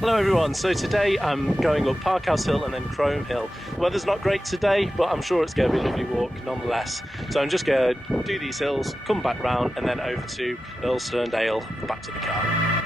Hello everyone, so today I'm going up Parkhouse Hill and then Crome Hill. The weather's not great today, but I'm sure it's going to be a lovely walk nonetheless. So I'm just going to do these hills, come back round and then over to Earlstone Dale, back to the car.